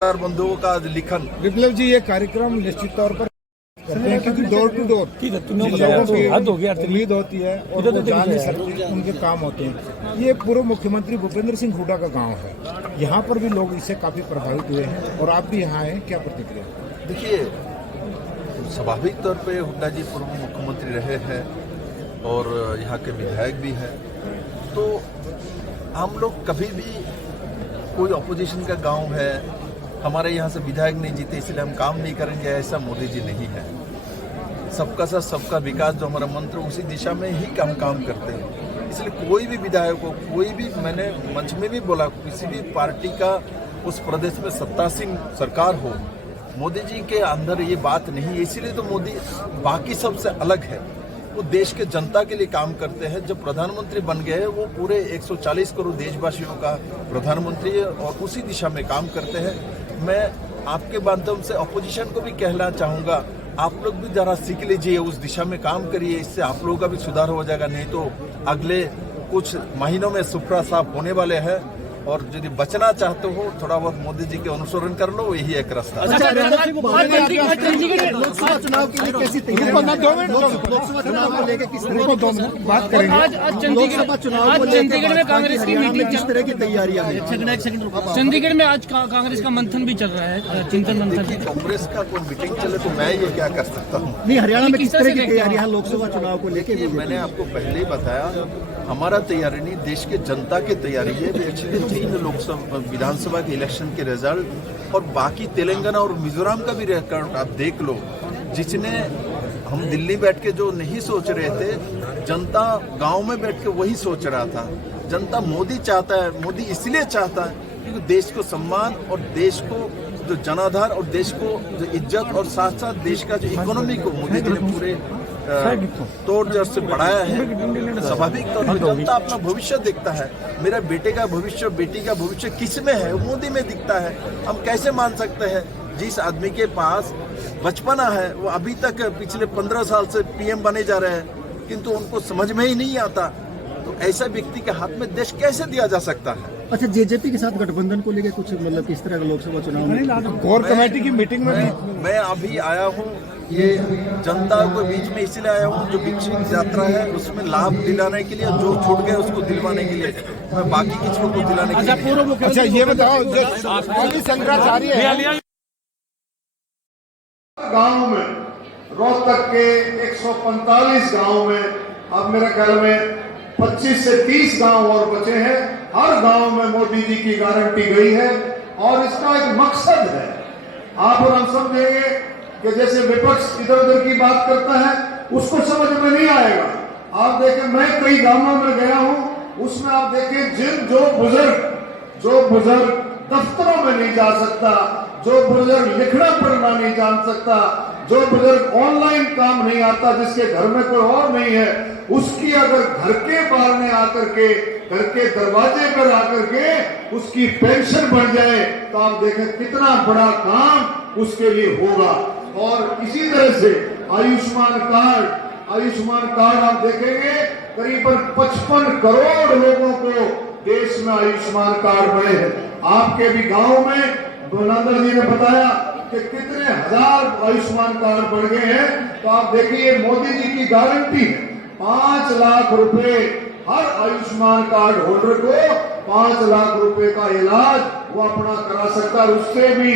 बंधुओं का लिखन। विप्लव जी, ये कार्यक्रम निश्चित तौर पर करते हैं क्योंकि डोर टू डोर लोगों की उम्मीद होती है और वो जा नहीं सकते, उनके काम होते हैं। ये पूर्व मुख्यमंत्री भूपेंद्र सिंह हुड्डा का गांव है, यहाँ पर भी लोग इससे काफी प्रभावित हुए हैं और आप भी यहाँ आए, क्या प्रतिक्रिया? देखिए, स्वाभाविक तौर पे हुड्डा जी पूर्व मुख्यमंत्री रहे हैं और यहाँ के विधायक भी हैं, तो हम लोग कभी भी कोई अपोजिशन का गांव है, हमारे यहाँ से विधायक नहीं जीते इसलिए हम काम नहीं करेंगे, ऐसा मोदी जी नहीं है। सबका साथ सबका विकास जो हमारा मंत्र, उसी दिशा में ही हम काम करते हैं। इसलिए कोई भी विधायक हो, कोई भी, मैंने मंच में भी बोला, किसी भी पार्टी का उस प्रदेश में सत्तासीन सरकार हो, मोदी जी के अंदर ये बात नहीं है। इसीलिए तो मोदी बाकी सबसे अलग है, वो देश के जनता के लिए काम करते हैं। जब प्रधानमंत्री बन गए वो पूरे 140 करोड़ देशवासियों का प्रधानमंत्री है और उसी दिशा में काम करते हैं। मैं आपके माध्यम से अपोजिशन को भी कहना चाहूँगा, आप लोग भी जरा सीख लीजिए, उस दिशा में काम करिए, इससे आप लोगों का भी सुधार हो जाएगा। नहीं तो अगले कुछ महीनों में सुपड़ा साफ होने वाले हैं और यदि बचना चाहते हो थोड़ा बहुत मोदी जी के अनुसरण कर लो, यही एक रास्ता है। लोकसभा चुनाव के लिए कैसी तैयारी, लोकसभा चुनाव को लेकर किस तरह की बात करेंगे? आज लोकसभा चुनाव को लेकर में कांग्रेस की मीटिंग, किस तरह की तैयारियां हैं? चंडीगढ़ में आज कांग्रेस का मंथन भी चल रहा है, चिंतन मंथन। कांग्रेस का कोई मीटिंग चले तो मैं ये क्या कर सकता हूँ? नहीं, हरियाणा में किस तरह की तैयारियां हैं लोकसभा चुनाव को लेकर? मैंने आपको पहले ही बताया, हमारा तैयारी नहीं, देश के जनता की तैयारी है। पिछले 3 लोकसभा विधानसभा के इलेक्शन के रिजल्ट और बाकी तेलंगाना और मिजोरम का भी रिकॉर्ड आप देख लो। जिसने हम दिल्ली बैठ के जो नहीं सोच रहे थे, जनता गांव में बैठ के वही सोच रहा था। जनता मोदी चाहता है, मोदी इसलिए चाहता है क्योंकि देश को सम्मान और देश को जो जनाधार और देश को जो इज्जत और साथ साथ देश का जो इकोनॉमी को मोदी जी ने पूरे तोड़ जड़ से बढ़ाया है। स्वाभाविक तौर पर जनता अपना भविष्य देखता है। मेरा बेटे का भविष्य, बेटी का भविष्य किस में है? मोदी में दिखता है। हम कैसे मान सकते हैं जिस आदमी के पास बचपना है, वो अभी तक पिछले 15 साल से पीएम बने जा रहे हैं, किंतु उनको समझ में ही नहीं आता, तो ऐसा व्यक्ति के हाथ में देश कैसे दिया जा सकता है? अच्छा, जेजेपी के साथ गठबंधन को लेकर कुछ मतलब किस तरह का लोकसभा चुनाव में? कोर कमेटी की मीटिंग में मैं अभी आया हूँ, ये जनता के बीच में इसलिए आया हूँ, जो विकसित यात्रा है उसमें लाभ दिलाने के लिए, जो छूट गए उसको दिलवाने के लिए, मैं बाकी की छूट को दिलाने के लिए। अच्छा, ये बताओ, जो शंकराचार्य है गाँव में, रोहतक के 145 गाँव में अब मेरे ख्याल में 25 से 30 गांव और बचे हैं। हर गांव में मोदी जी की गारंटी गई है और इसका एक मकसद है। आप और हम समझेंगे कि जैसे विपक्ष इधर उधर की बात करता है, उसको समझ में नहीं आएगा। आप देखें, मैं कई गांवों में गया हूं, उसमें आप देखें जो बुजुर्ग दफ्तरों में नहीं जा सकता, जो बुजुर्ग लिखना पढ़ना नहीं जान सकता, जो बुजुर्ग ऑनलाइन काम नहीं आता, जिसके घर में कोई और नहीं है, उसकी अगर घर के बाहर में आकर के, घर के दरवाजे पर आकर के उसकी पेंशन बढ़ जाए तो आप देखें कितना बड़ा काम उसके लिए होगा। और इसी तरह से आयुष्मान कार्ड आप देखेंगे करीबन 55 करोड़ लोगों को देश में आयुष्मान कार्ड बने हैं। आपके भी गांव में नंदन जी ने बताया कि कितने हजार आयुष्मान कार्ड बढ़ गए हैं। तो आप देखिए, मोदी जी की गारंटी है 5 लाख रुपए हर आयुष्मान कार्ड होल्डर को 5 लाख रुपए का इलाज वो अपना करा सकता है। उससे भी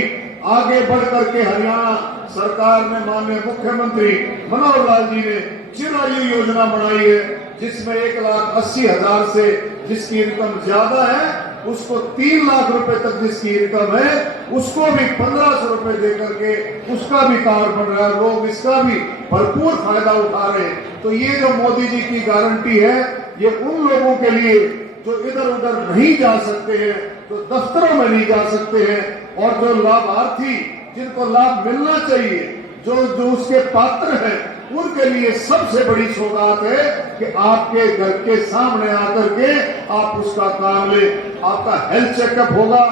आगे बढ़ करके हरियाणा सरकार ने, माननीय मुख्यमंत्री मनोहर लाल जी ने चिरायु योजना बनाई है, जिसमें 1,80,000 से जिसकी इनकम ज्यादा है उसको 3 लाख रुपए तक जिसकी इनकम है उसको भी 1,500 रुपए दे करके उसका भी कार्ड बन रहा है। लोग इसका भी भरपूर फायदा उठा रहे हैं। तो ये जो मोदी जी की गारंटी है, ये उन लोगों के लिए जो इधर उधर नहीं जा सकते हैं, तो दफ्तरों में नहीं जा सकते हैं, और जो लाभार्थी जिनको लाभ मिलना चाहिए, जो उसके पात्र हैं, उनके लिए सबसे बड़ी सौगात है कि आपके घर के सामने आकर के आप उसका काम ले। आपका हेल्थ चेकअप होगा।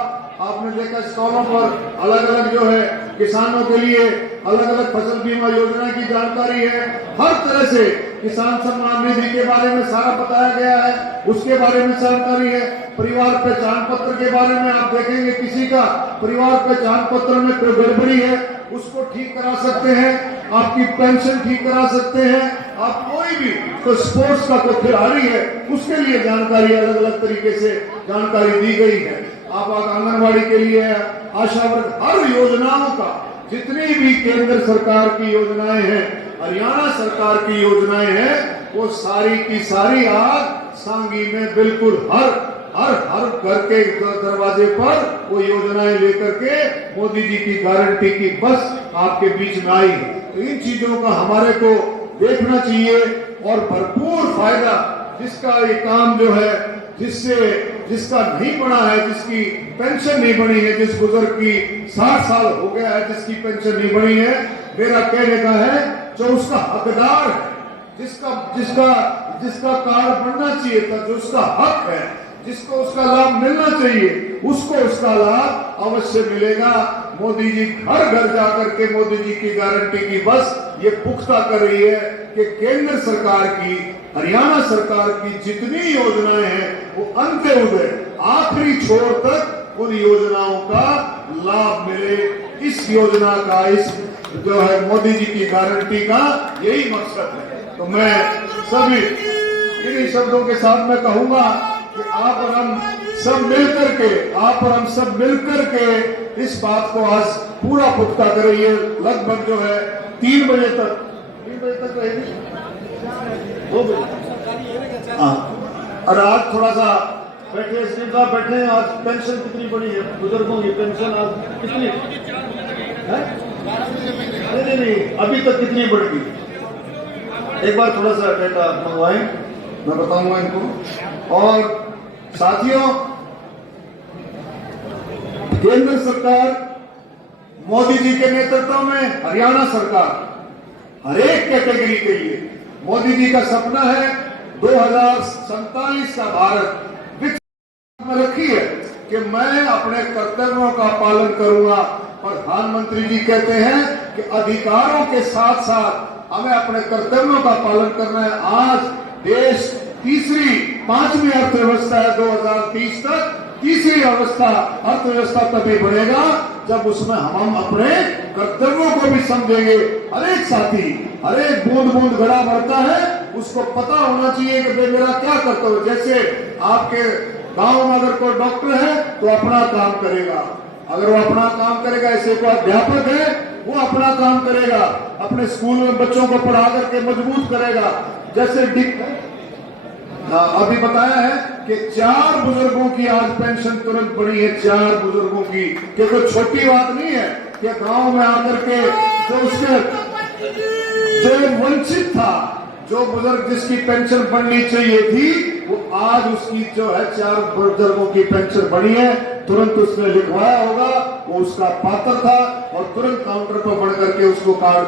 आपने देखा स्टॉलों पर अलग अलग जो है किसानों के लिए अलग अलग फसल बीमा योजना की जानकारी है। हर तरह से किसान सम्मान निधि के बारे में सारा बताया गया है, उसके बारे में जानकारी है। परिवार पहचान पत्र के बारे में आप देखेंगे, किसी का परिवार पहचान पत्र में कोई गड़बड़ी है उसको ठीक करा सकते हैं, आपकी पेंशन ठीक करा सकते हैं, आप कोई भी तो स्पोर्ट्स का कोई खिलाड़ी है उसके लिए जानकारी अलग अलग तरीके से जानकारी दी गई है। आप आंगनबाड़ी के लिए आशा वर्ग, हर योजनाओं का जितनी भी केंद्र सरकार की योजनाएं हैं, हरियाणा सरकार की योजनाएं हैं, वो सारी की सारी आज सांगी में बिल्कुल हर घर के दरवाजे पर वो योजनाएं लेकर के मोदी जी की गारंटी की बस आपके बीच में आई है। तो इन चीजों का हमारे को देखना चाहिए और भरपूर फायदा जिसका ये काम जो है, जिसका नहीं बना है, जिसकी पेंशन नहीं बनी है, जिस बुजुर्ग की 60 साल हो गया है जिसकी पेंशन नहीं बनी है, मेरा कहने का है जो उसका हकदार है, जिसका कार्ड बनना चाहिए था, जो उसका हक है, जिसको उसका लाभ मिलना चाहिए, उसको उसका लाभ अवश्य मिलेगा। मोदी जी घर घर जाकर के मोदी जी की गारंटी की बस ये पुख्ता कर रही है कि केंद्र सरकार की, हरियाणा सरकार की जितनी योजनाएं हैं वो अंत्य उदय आखिरी छोर तक उन योजनाओं का लाभ मिले। इस योजना का, इस जो है मोदी जी की गारंटी का यही मकसद है। तो मैं सभी इन्हीं शब्दों के साथ मैं कहूंगा कि आप और हम सब मिलकर के इस बात को आज पूरा पुख्ता करेंगे। लगभग जो है 3 बजे तक रहेगी, 2 बजे। हाँ, और आज थोड़ा सा बैठे, एसडीएम साहब बैठे, आज पेंशन कितनी बड़ी है बुजुर्गों की पेंशन आज कितनी है? नहीं, अभी तक कितनी बढ़ गई? एक बार थोड़ा सा डेटा मंगवाएं, मैं बताऊंगा इनको। और साथियों, केंद्र सरकार मोदी जी के नेतृत्व में हरियाणा सरकार हर एक कैटेगरी के लिए, मोदी जी का सपना है 2047 का भारत विकसित में रखी है कि मैं अपने कर्तव्यों का पालन करूंगा। प्रधानमंत्री जी कहते हैं कि अधिकारों के साथ साथ हमें अपने कर्तव्यों का पालन करना है। आज देश 5वीं अर्थव्यवस्था है 2030 तक। तीसरी अर्थव्यवस्था तभी बढ़ेगा जब उसमें हम अपने कर्तव्यों को भी समझेंगे। हर एक साथी, हर एक बूंद बूंद घड़ा भरता है, उसको पता होना चाहिए कि मेरा क्या कर्तव्य। जैसे आपके गांव में अगर कोई डॉक्टर है तो अपना काम करेगा, अगर वो अपना काम करेगा, ऐसे कोई अध्यापक है वो अपना काम करेगा, अपने स्कूल में बच्चों को पढ़ा करके मजबूत करेगा। जैसे अभी बताया है कि 4 बुजुर्गों की आज पेंशन तुरंत बढ़ी है, 4 बुजुर्गों की, कि कोई छोटी बात नहीं है कि गांव में आकर के जो वंचित था, जो बुजुर्ग जिसकी पेंशन बढ़नी चाहिए थी, वो आज उसकी जो है 4 बुजुर्गों की पेंशन बढ़ी है। तुरंत उसने लिखवाया होगा, वो उसका पात्र था और तुरंत काउंटर पर बढ़ करके उसको कार्ड